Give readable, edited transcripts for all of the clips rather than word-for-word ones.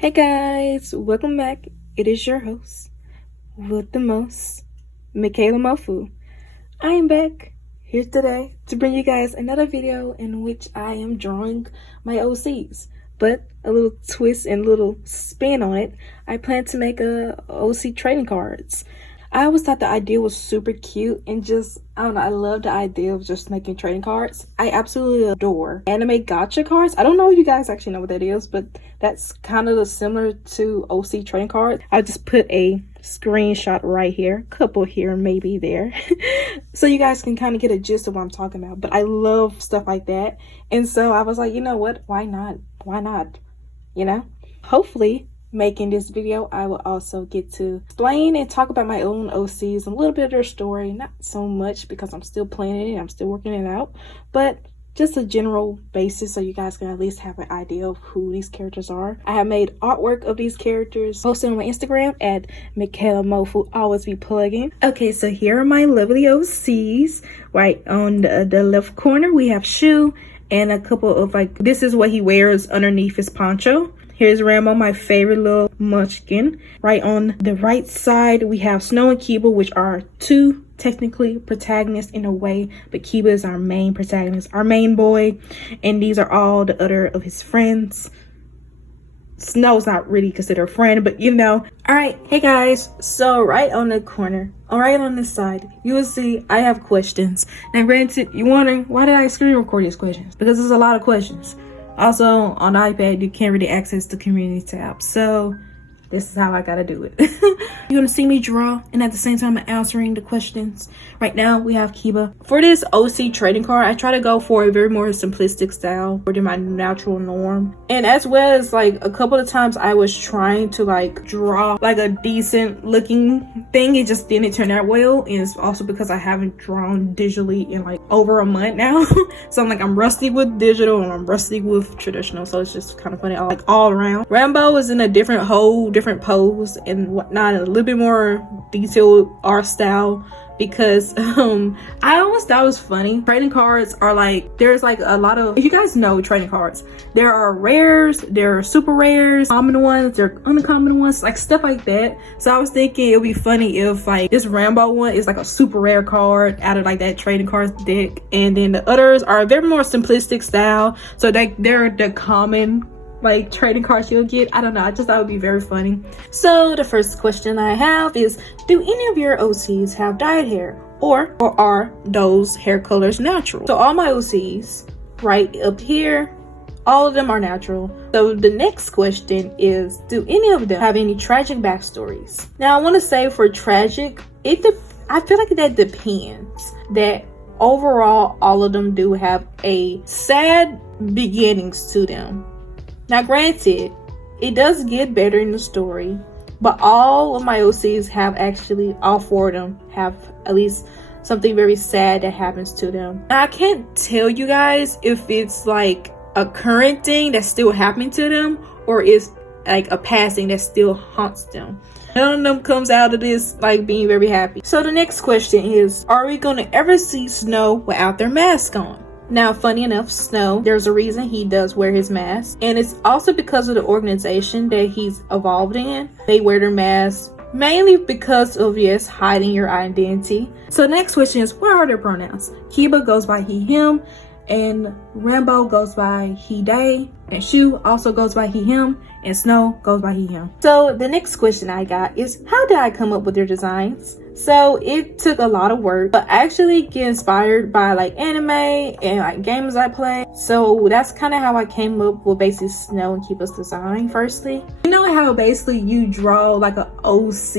Hey guys, welcome back. It is your host with the most, Michaela Mofu. I am back here today to bring you guys another video in which I am drawing my OCs, but a little twist and little spin on it. I plan to make OC trading cards. I always thought the idea was super cute and I don't know, I love the idea of just making trading cards. I absolutely adore anime gacha cards. I don't know if you guys actually know what that is, but that's kind of similar to OC trading cards. I'll just put a screenshot right here, couple here, maybe there, so you guys can kind of get a gist of what I'm talking about. But I love stuff like that, and so I was like, you know what? Why not? Why not? You know, hopefully, making this video, I will also get to explain and talk about my own OCs, a little bit of their story, not so much because I'm still planning it, I'm still working it out, but just a general basis so you guys can at least have an idea of who these characters are. I have made artwork of these characters, posted on my Instagram at Michaela Mofu, always be plugging. Okay, so here are my lovely OCs. Right on the left corner, we have Shu and a couple of this is what he wears underneath his poncho. Here's Rambo, my favorite little munchkin. Right on the right side, we have Snow and Kiba, which are two technically protagonists in a way, but Kiba is our main protagonist, our main boy, and these are all the other of his friends. Snow's not really considered a friend, but you know. All right, hey guys, so right on the corner, right on this side, you will see I have questions. Now granted, you're wondering, why did I screen record these questions? Because there's a lot of questions. Also, on the iPad, you can't really access the community tab. So, this is how I gotta do it. You're gonna see me draw, and at the same time, I'm answering the questions. Right now, we have Kiba. For this OC trading card, I try to go for a very more simplistic style, or to my natural norm. And as well as, a couple of times, I was trying to, draw, a decent looking thing. It just didn't turn out well. And it's also because I haven't drawn digitally in, over a month now. So, I'm rusty with digital, and I'm rusty with traditional. So, it's just kind of funny, all around. Rambo is in a different pose and whatnot, a little bit more detailed art style, because I always thought it was funny. Trading cards are there's a lot of, you guys know trading cards, there are rares, there are super rares, common ones, there are uncommon ones, stuff like that. So I was thinking it would be funny if this Rambo one is a super rare card out of that trading cards deck, and then the others are very more simplistic style, so they're the common trading cards you'll get. I don't know, I just thought it would be very funny. So the first question I have is, do any of your OCs have dyed hair, or are those hair colors natural? So all my OCs right up here, all of them are natural. So the next question is, do any of them have any tragic backstories? Now I want to say, for tragic, I feel like that depends. That overall all of them do have a sad beginnings to them. Now granted, it does get better in the story, but all of my OCs have all four of them have at least something very sad that happens to them. Now, I can't tell you guys if it's a current thing that's still happening to them, or it's a past thing that still haunts them. None of them comes out of this being very happy. So the next question is, are we gonna ever see Snow without their mask on? Now, funny enough, Snow, there's a reason he does wear his mask, and it's also because of the organization that he's evolved in. They wear their masks mainly because of, yes, hiding your identity. So the next question is, what are their pronouns? Kiba goes by he, him, and Rambo goes by he, they, and Shu also goes by he, him, and Snow goes by he, him. So the next question I got is, how did I come up with their designs? So it took a lot of work, but I actually get inspired by anime and games I play. So that's kind of how I came up with basically Snow and Kiba's design. Firstly, you know how basically you draw an OC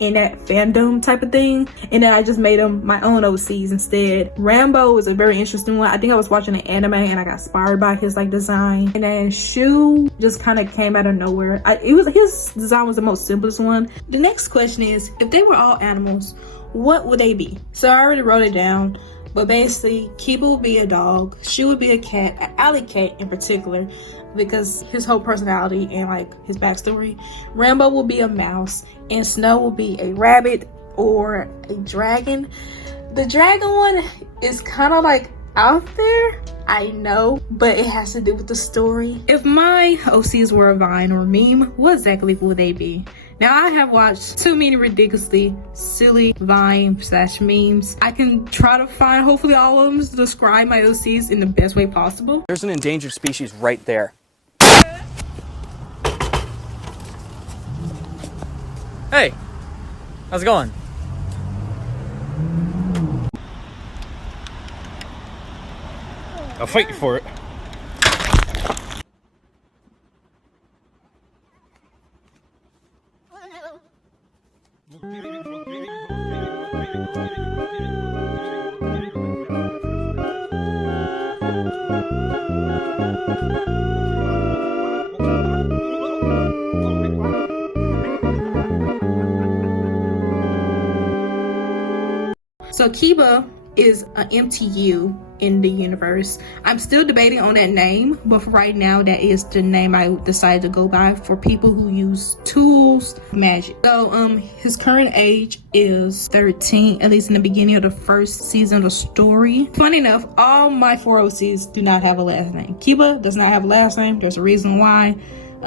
in that fandom type of thing, and then I just made them my own OCs instead. Rambo was a very interesting one. I think I was watching an anime and I got inspired by his design, and then Shu just kind of came out of nowhere. His design was the most simplest one. The next question is, if they were all animals, what would they be? So I already wrote it down, but basically Kiba would be a dog, Shu would be a cat, an alley cat in particular, because his whole personality and his backstory. Rambo will be a mouse, and Snow will be a rabbit or a dragon. The dragon one is kind of out there, I know, but it has to do with the story. If my OCs were a Vine or a meme, what exactly would they be? Now, I have watched too many ridiculously silly Vine/memes. I can try to find hopefully all of them to describe my OCs in the best way possible. There's an endangered species right there. Hey, how's it going? I'll fight you for it. So Kiba is an MTU in the universe. I'm still debating on that name, but for right now, that is the name I decided to go by for people who use tools, magic. So his current age is 13, at least in the beginning of the first season of the story. Funny enough, all my 4 OCs do not have a last name. Kiba does not have a last name. There's a reason why.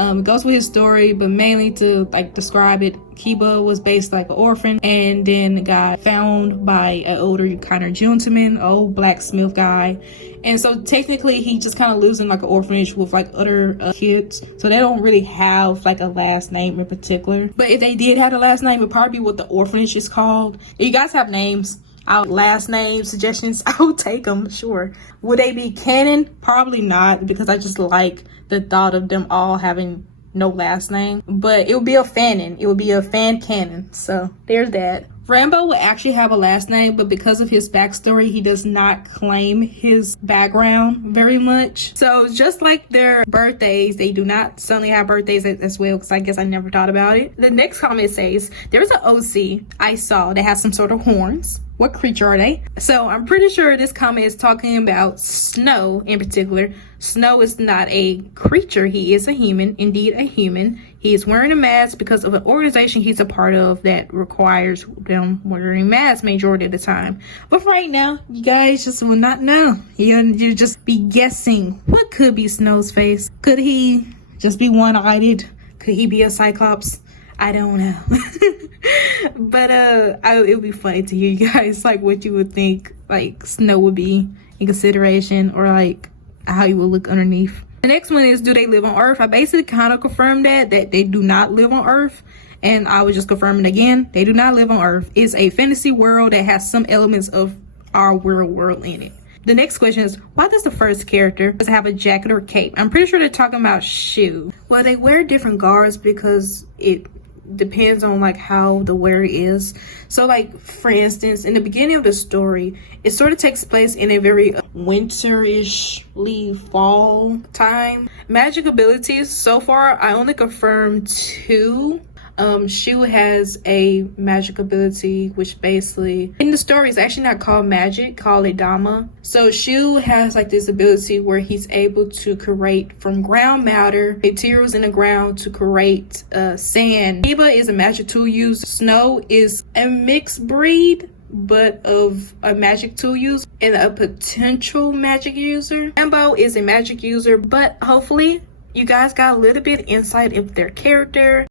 It goes with his story, but mainly to like describe it, Kiba was based like an orphan and then got found by an older kind of gentleman, old blacksmith guy. And so technically he just kind of lives in like an orphanage with like other kids. So they don't really have like a last name in particular. But if they did have a last name, it would probably be what the orphanage is called. If you guys have names, last name suggestions, I will take them, sure. Would they be canon? Probably not, because I just like the thought of them all having no last name. But it would be a fanon. It would be a fan canon. So there's that. Rambo would actually have a last name, but because of his backstory, he does not claim his background very much. So just like their birthdays, they do not suddenly have birthdays as well, because I guess I never thought about it. The next comment says, there's an OC I saw that has some sort of horns. What creature are they? So I'm pretty sure this comment is talking about Snow in particular. Snow is not a creature. He is a human, indeed a human. He is wearing a mask because of an organization he's a part of that requires them wearing masks majority of the time. But for right now, you guys just will not know. You just be guessing what could be Snow's face. Could he just be one-eyed? Could he be a Cyclops? I don't know. But it would be funny to hear you guys like what you would think like Snow would be in consideration, or like how you would look underneath. The next one is, do they live on Earth? I basically kind of confirmed that they do not live on Earth, and I was just confirming again, they do not live on Earth. It's a fantasy world that has some elements of our real world in it. The next question is, why does the first character have a jacket or cape? I'm pretty sure they're talking about Shu. Well, they wear different guards because it depends on like how the wearer is. So like for instance, in the beginning of the story, it sort of takes place in a very winterish-ly fall time. Magic abilities, so far I only confirmed 2. Shu has a magic ability, which basically in the story is actually not called magic, called a Dama. So Shu has like this ability where he's able to create from ground matter, materials in the ground to create sand. Kiba is a magic tool user. Snow is a mixed breed, but of a magic tool user and a potential magic user. Rambo is a magic user, but hopefully you guys got a little bit of insight into their character.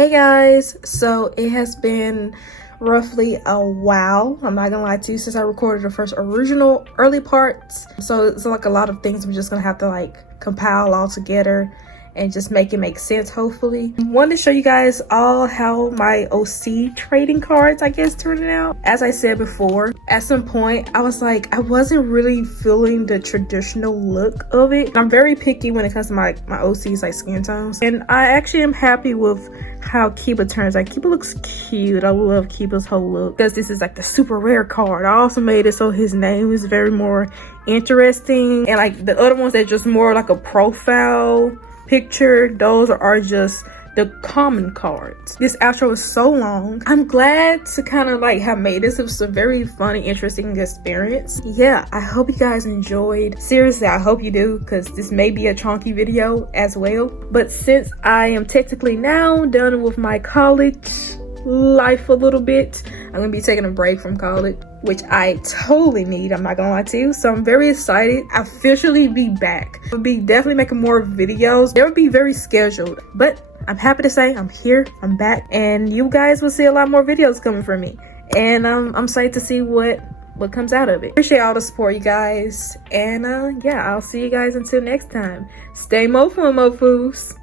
Hey guys, so it has been roughly a while, I'm not gonna lie to you, since I recorded the first original early parts. So it's like a lot of things I'm just gonna have to like compile all together and just make it make sense, hopefully. I wanted to show you guys all how my OC trading cards, I guess, turning out. As I said before, at some point I was like, I wasn't really feeling the traditional look of it. I'm very picky when it comes to my OC's like skin tones, and I actually am happy with how Kiba turns. Like, Kiba looks cute. I love Kiba's whole look because this is like the super rare card. I also made it so his name is very more interesting, and like the other ones that just more like a profile picture, those are just the common cards. This outro is so long. I'm glad to kind of like have made this. It was a very funny, interesting experience. Yeah, I hope you guys enjoyed. Seriously, I hope you do, because this may be a chunky video as well. But since I am technically now done with my college life a little bit, I'm gonna be taking a break from college, which I totally need, I'm not gonna lie to you. So I'm very excited. I'll officially be back. I'll be definitely making more videos. They will be very scheduled, but I'm happy to say I'm here, I'm back, and you guys will see a lot more videos coming from me. And I'm excited to see what comes out of it. Appreciate all the support, you guys. And yeah, I'll see you guys until next time. Stay mofo, mofus.